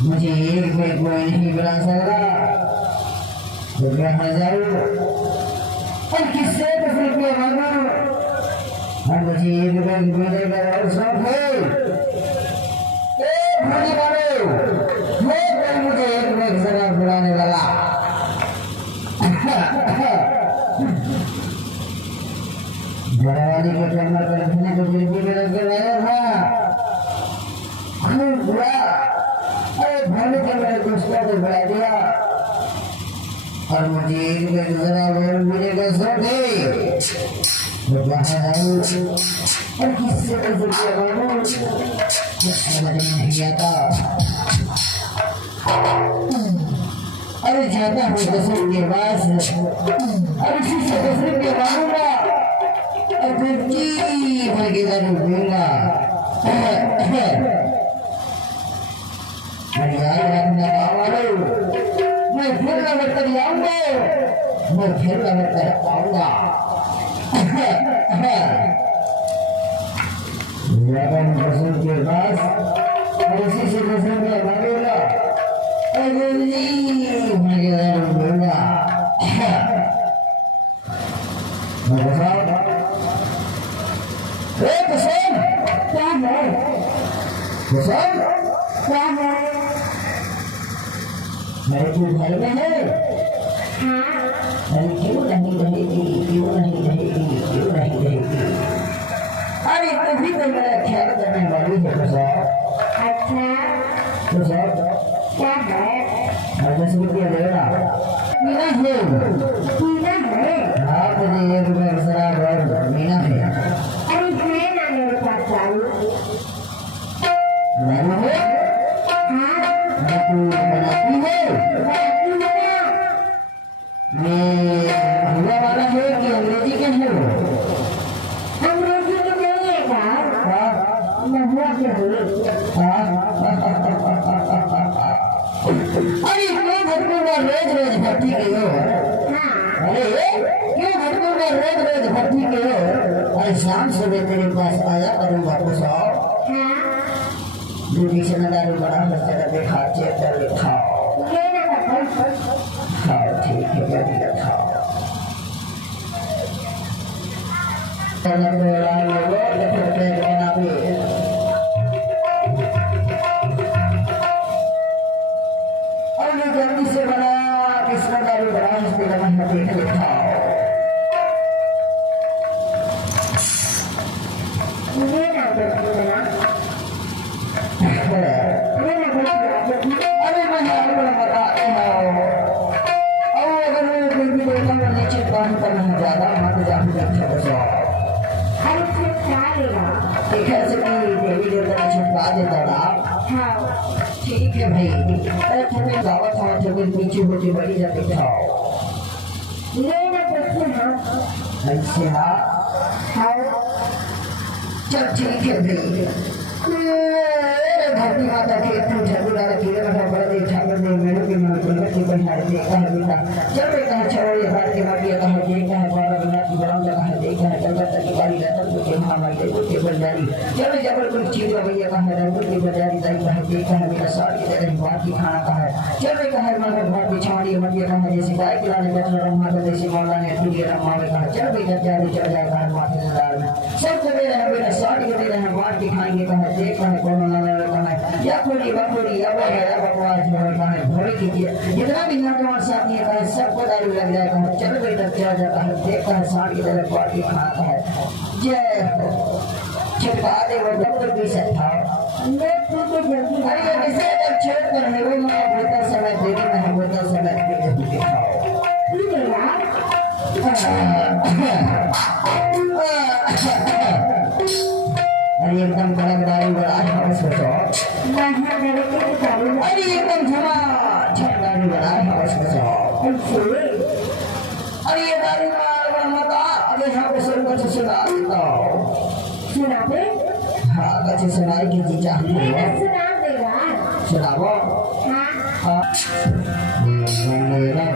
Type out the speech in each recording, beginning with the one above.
मुझे एक में कोई नहीं बना सकता, और किससे 10 रुपये मांगू, और मुझे एक में मिले का और शौक है। मुझे मानो मैं कोई मुझे एक में शराब बुलाने वाला बड़ावाली को जन्म करने को जिंदगी में लग गया था खूब बुरा। अरे भले के मेरे दोस्तों को बुला दिया और मुझे एक में शराब मिले का शौक है। और किससे रुपया मांगू, कुछ समझ नहीं आता। अरे जाता हूँ 10 रुपये पास, और इसी से 10 रुपये मांगूंगा और फिर जी भर के दारू पीऊंगा। अरे यार अपना गाँव वालों, मैं फिर लौट कर आऊंगा, मैं फिर लौट कर आऊंगा। ज्यादा 10 रुपये पास और इसी से 10 रुपये मांगूंगा और जी भर के दारू पीऊंगा। क्या है? क्या है? मेरे को घर में है? हाँ। अरे क्यों नहीं रहेगी? क्यों नहीं रहेगी? क्यों नहीं रहेगी? अरे कभी तो मेरा ख्याल करने वाली है प्रसाद। अच्छा। प्रसाद क्या है? 10 रुपया देना। मीना है। मीना है? हाँ मुझे 1 रुपया शराब और मीना है। अरे है ना मेरे पास चालू। नहीं है? हाँ। मैं तू बनाती है? बनाती है। मैं हुआ वाला है कि अंग्रेजी के है? अंग्रेजी के नहीं है क्या? हाँ। मैं हुआ के है? हाँ। अरे क्यों घर में रोज भट्टी गई हो? अरे क्यों घर में रोज भट्टी गई हो? अरे शाम सुबह तेरे पास आया करूँगा कुछ और दूधी से नदारू बड़ा बच्चा का खा चेक कर ले खाओ। खाओ ठीक है क्या दिया खाओ। और मैं जल्दी से बना किसका दारू बड़ा इसके लगा देख ले खाओ। अरे मैं आपको बताता हूँ और अगर मैं कोई भी बोलता हूँ नीचे काम करना ज्यादा मत जाने अच्छा बचाओ। अरे फिर क्या लेगा? एक ऐसे कि देवी देवता ने छुपा देता था। हाँ ठीक है भाई, अरे तुम्हें दावत हो तो फिर पीछे होती बड़ी जाती खाओ। लेना कैसे हाँ? ऐसे हाँ? हाँ चल ठीक है भाई। धरती माता के इतने झगड़ा कीड़े का बड़ा दे ठाकुर ने मेरे के मन को लगी बंधाई देखा है बेटा। चल बेटा छोड़ ये बात के बाकी कहा देखा है बाबा बिना की बराम लगा है देखा है कलकत्ता की बारी रतन को के मामा के को के बंजारी चल जबलपुर चीज भैया कहा है रंगपुर की बंजारी दाई कहा देखा है मेरा साड़ी के तरह बात की खाना कहा है। चल बेटा है मामा बात की छाड़ी मटिया कहा जैसे गाय के लाने बैठा रम्मा का जैसे मौला ने तुझे रम्मा में कहा चल बेटा जाने चल जाएगा माथे से दाल में सब दे रहे हैं बेटा साड़ी के दे रहे हैं बात की खाएंगे कहा देखा है कौन या खोली बखोरी या बकवास है घोड़े कीजिए जितना भी नौजवान साथी है सबको दारू लग जाएगा। चलो बेटा चला जाता है देखता है साड़ी की तरह पार्टी खाना है। जय हो छिपा दे वो डॉक्टर भी सकता मैं तुझे जल्दी अरे ये किसे अगर छेड़ कर है वो मैं होता समय देरी में है होता समय के दिखाओ ठीक है यार अरे एकदम गरम दारू बड़ा है सोचो मैं मेरे के चालू अरे एकदम धमा दारू बड़ा है सोचो ऐसे अरे ये दारू मार मत अबे हाँ को सुन कर सुना देता सुना दे हाँ कच्चे सुनाई की चीज चाहिए मैं सुना दे यार सुनाओ हाँ मेरा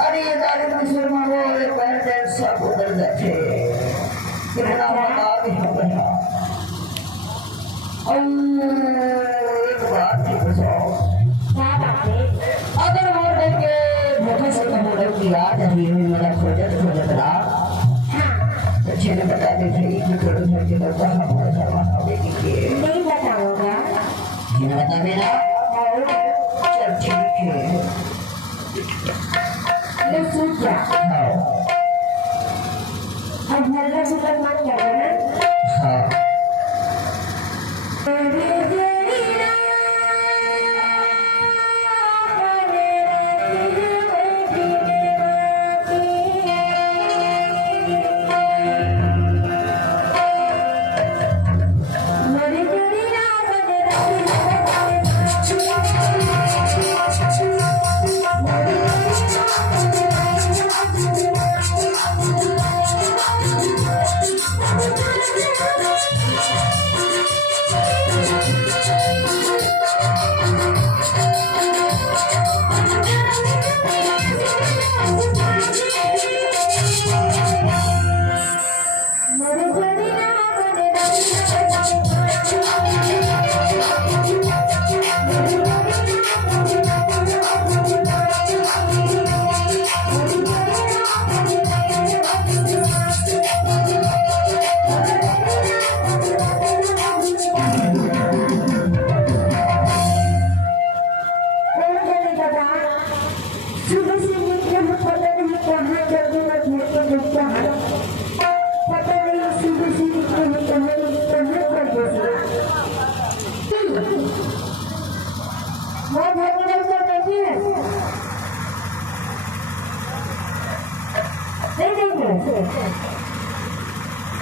अरे ये दारू मुसलमान वो पैर पैर सब उधर बैठे कितना मजा आ गया एक बात अगर मोर के भूखे से कम की याद है मेरा खोजत रहा अच्छे ने बता दे थे कि थोड़ा घर के लोग हमारे घर में आवे कि नहीं बताऊंगा ये बता देना चल ठीक है ये सुन जा हाँ अब मेरा सुन मान जाएगा ना हाँ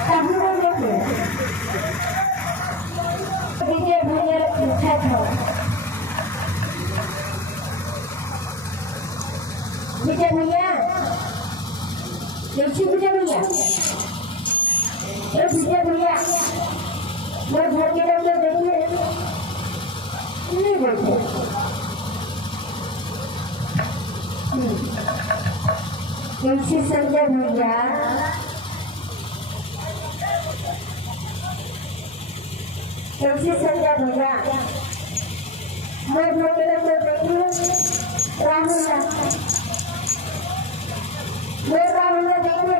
कहाँ देखे विजय भैया पूछा था विजय भैया देखिए विजय भैया विजय भैया मैं घर के अंदर देखिए नहीं देखे कैसे संजय भैया कैसे संजय भैया मैं घर के अंदर देखिए राहुल मैं राहुल देखिए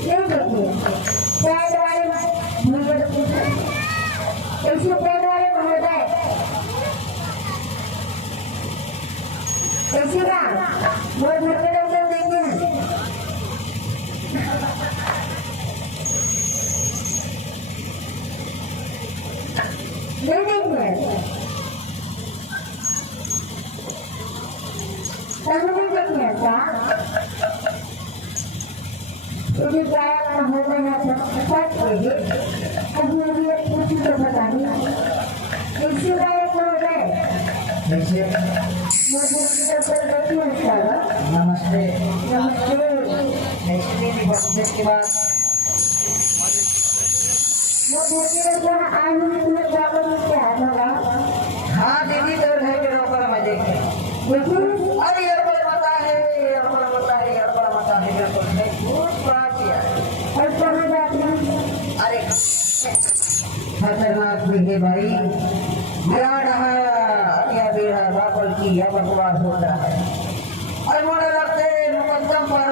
नहीं देखिए पैड वाले भैया कैसे पैड वाले महोदय कैसे का वो घर के अंदर देखिए नहीं देखिए तब नहीं देखिए क्या मुझे क्या हो गया था अब मुझे कुछ तो पता नहीं कैसे गायब हो गए कैसे मुझे तो देखिए नमस्ते नमस्ते ऐसे भी बच्चे के बाद वो देखिए जहाँ आने में जाकर क्या होगा हाँ दीदी तो घर के रोकर मैं देखे देखिए अरे गड़बड़ मता है गड़बड़ मता है गड़बड़ मता है गड़बड़ है बहुत बड़ा किया और कहाँ जाते हैं अरे खतरनाक भी है भाई गिरा रहा या बेड़ा बापल की या बकवास होता है और मोड़े लगते मुकदम पर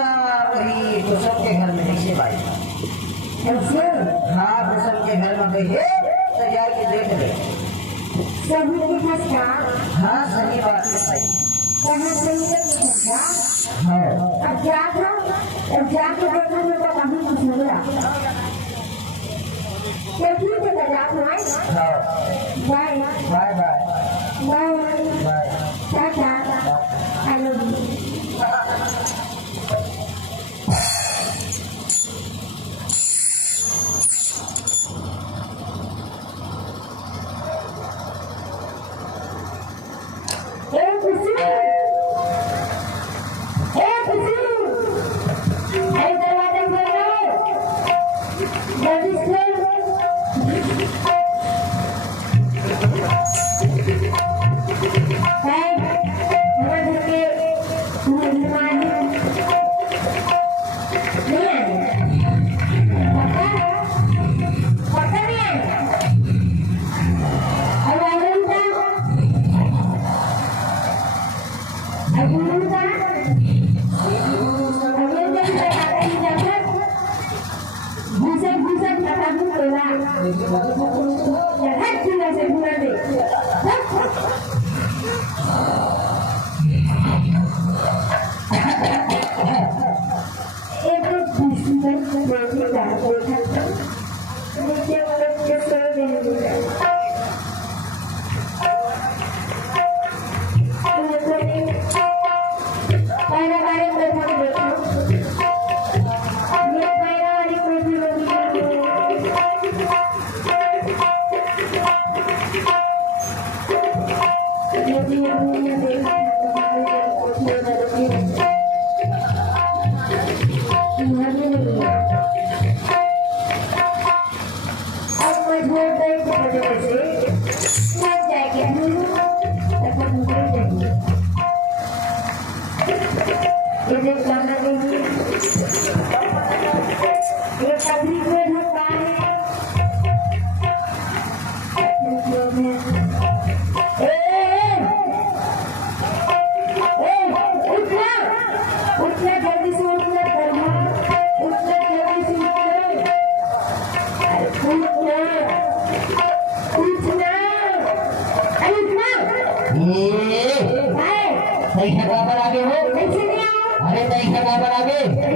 वही तो सबके घर में नीचे भाई कैसे हाँ तो सबके घर में गई है तो जाके देख ले सभी के पास था हाँ सही बात है भाई कहाँ सही के था हाँ अब क्या था अब जाके देखने में तो कहीं कुछ मिला देखिए तो जात भाई हाँ bye bye bye bye bye tata I love you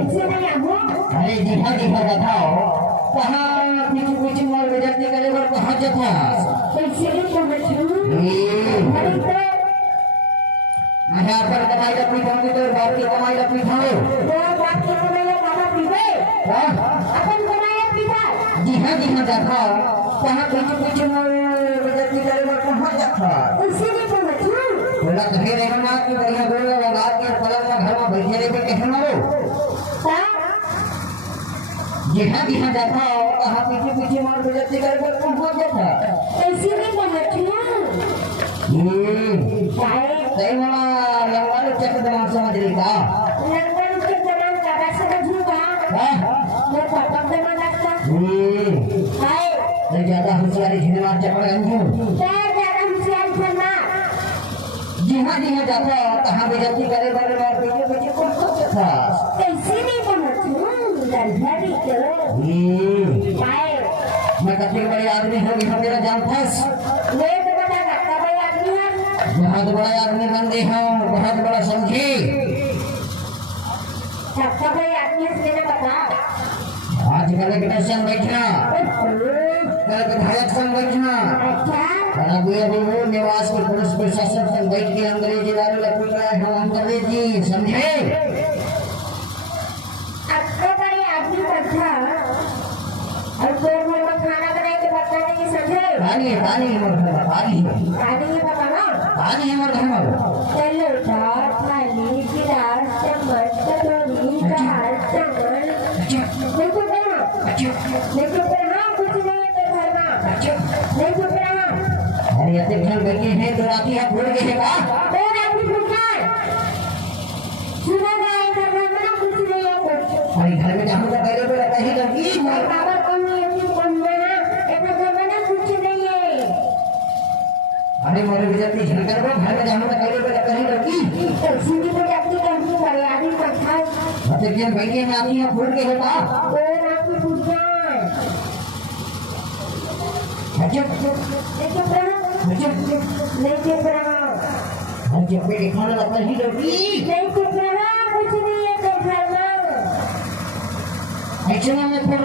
अरे दिखा दिखा बताओ कहाँ पीछे पीछे मार बजट निकले और कहाँ जथा यहाँ पर कमाई अपनी खाओगी तो बाहर की कमाई अपनी खाओ अपन बनाया पिता जी हाँ देखा कहाँ पीछे पीछे विद्यार्थी करेगा कहाँ देखा उसी ने तो बच्चों बोला कहे रहना कि बढ़िया बोलो लगा के पलंग में घर में बैठे रहे कहे मारो जी हाँ देखा कहाँ पीछे पीछे मार विद्यार्थी करेगा कहाँ देखा उसी ने तो बच्चों सही वाला लंबाई चक्र दिमाग समझ रही का लंदन के दौरान दादा से बजूंगा मैं पापा से मनाता हाय तो ज्यादा होशियारी झिनवार चपड़ अंजू ज्यादा होशियार करना जी हाँ जाता कहाँ बेइज्जती करे बारे बार पीछे पीछे कौन था कैसे नहीं बनती लड़की करो हाय मैं कितने बड़े आदमी हूँ यहाँ मेरा जान फंस मैं तो बता सकता भाई आदमी है बहुत बड़ा आदमी बंदे हूँ बहुत बड़ा समझी सकता भाई आदमी से बता आज कलेक्टर संग बैठना विधायक संग बैठना और अभी वो निवास के पुलिस प्रशासन संग बैठ के अंग्रेजी दारू लपट रहे हैं हम अंग्रेजी समझे आपको बड़ी आदमी बैठा और कोई में खाना बनाए के बताने की समझे पानी है पानी है बताना पानी है मर घर चलो दाल थाली गिलास चम्मच कटोरी दाल चावल देखो बेटा कुछ नहीं है तेरे घर में देखो बेटा अरे ऐसे घर बैठे हैं तो राती आप भूल गए हैं का और आदमी भूखा है सुना जाए घर में ना कुछ नहीं है कुछ अरे घर में जाऊँ तो पहले तो लगता ही लगी बाबा कौन नहीं है कौन है ना एक घर में ना कुछ नहीं है अरे मोरे विजय झलकर वो घर में जाऊँ तो पहले तो लगता ही लगी सीधी पे जाती करती बड़े आदमी बैठा है मतलब कि बैठे हैं आप यहाँ भूल गए हैं का और आपकी भूखा है अच्छा देखो बेटा नहीं चुप रहा अच्छा पेट खाना लगता ही लगी नहीं चुप रहा कुछ नहीं है तेरे घर में ऐसे में फिर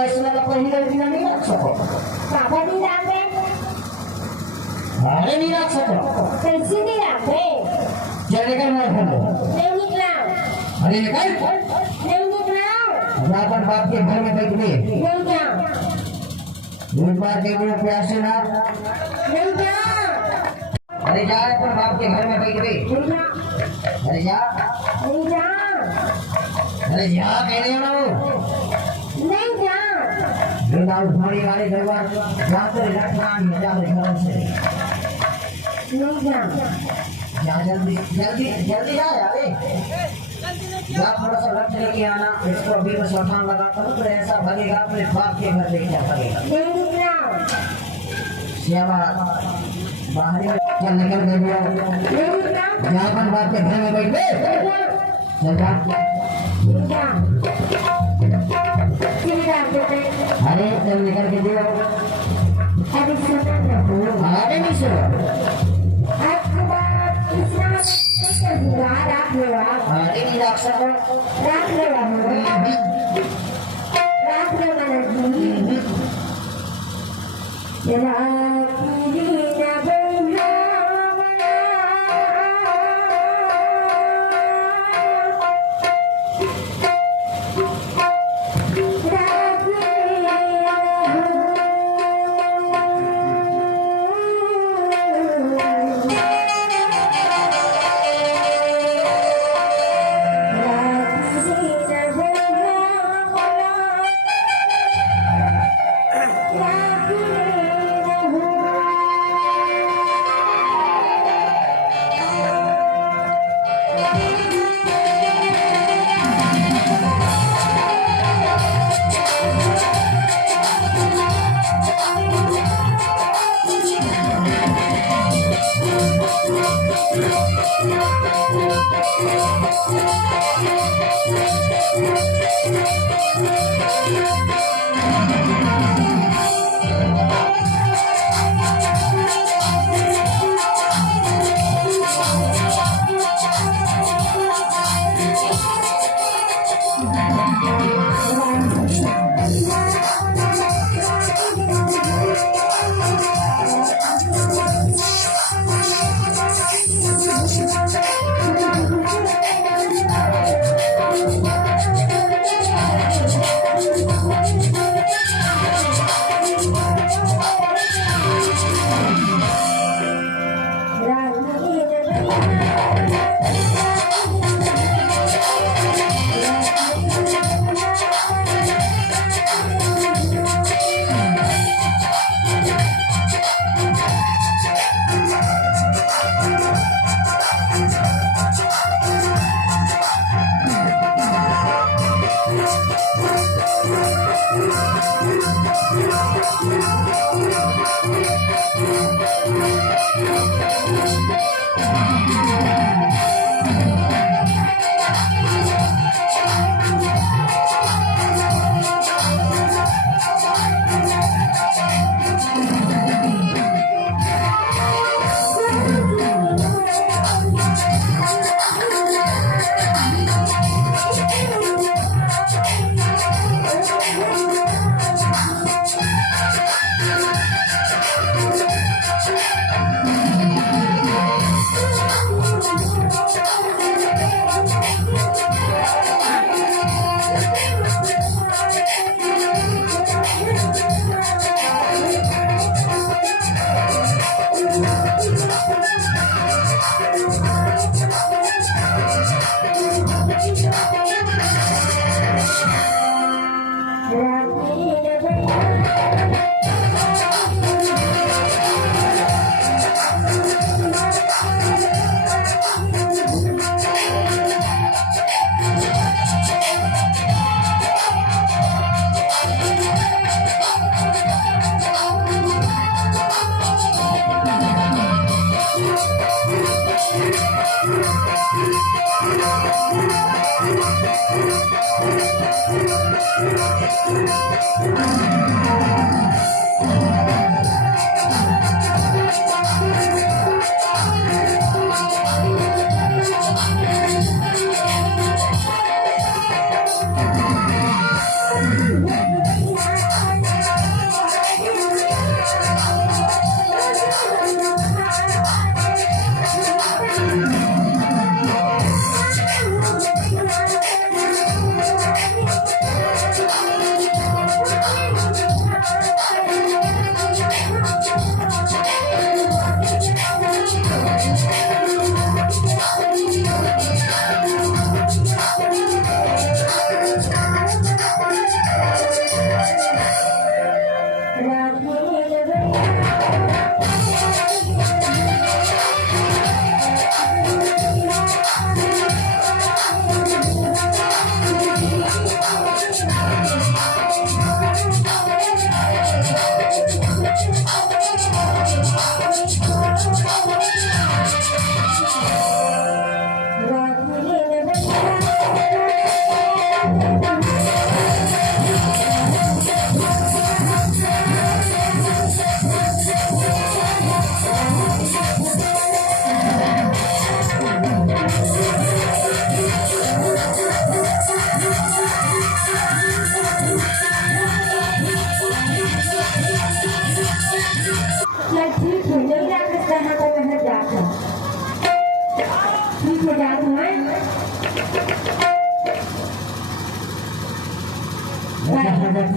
ऐसा लगता ही लगी नहीं रख सको बाबा नहीं लाते अरे नहीं रख सको कैसे नहीं लाते चल निकल मेरे घर में नहीं निकला अरे निकल नहीं निकला यहाँ पर बाप के घर में बैठ गए नहीं जा दूध बार के लिए प्यासे ना नहीं जा अरे जा पर बाप के घर में बैठ गए नहीं जा अरे जा नहीं जा अरे जा कह रहे हो ना वो नहीं जा बिना उठाने वाले दरबार यहाँ तो रखना नहीं जा रहे घर से नहीं जा जा जल्दी जल्दी जल्दी जा यार जा थोड़ा सा लक्ष्य लेके आना इसको अभी बस उठान लगा कर तो ऐसा भगेगा अपने बाप के घर लेके जा सकेगा नहीं निकला श्यामा बाहर चल निकल गए नहीं निकला यहाँ पर बाप के घर में बैठ गए नहीं जा चल जा नहीं जा किसी जा बेटे अरे चल निकल के दियो अभी सुना ना अरे नहीं सुनो आपके बाद कितना रात में अरे नहीं रख सको रात में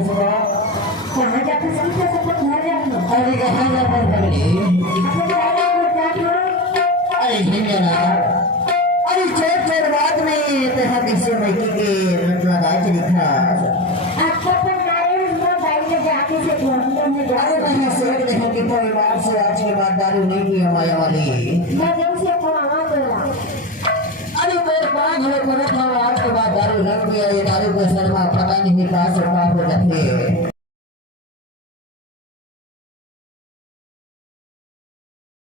सुनो कहाँ जाते सीधे सब लोग घर जाते अरे कहाँ जा पर पगली अपने जाने को जाते हो अरे हिंगना अरे चोर बात में तेरा किसी मैकी के रट लगा के लिखा आपको पर नारे में भाई ने जाके से ढूंढने में अरे मैं सोच देखो कि परिवार से आज के बाद दारू नहीं पिया माया वाली मैं दिन से को आवाज बोला अरे मेरे पाँच हो कर आज के बाद दारू नहीं पिया ये दारू के शर्मा पता नहीं कहाँ से पाप हो जाते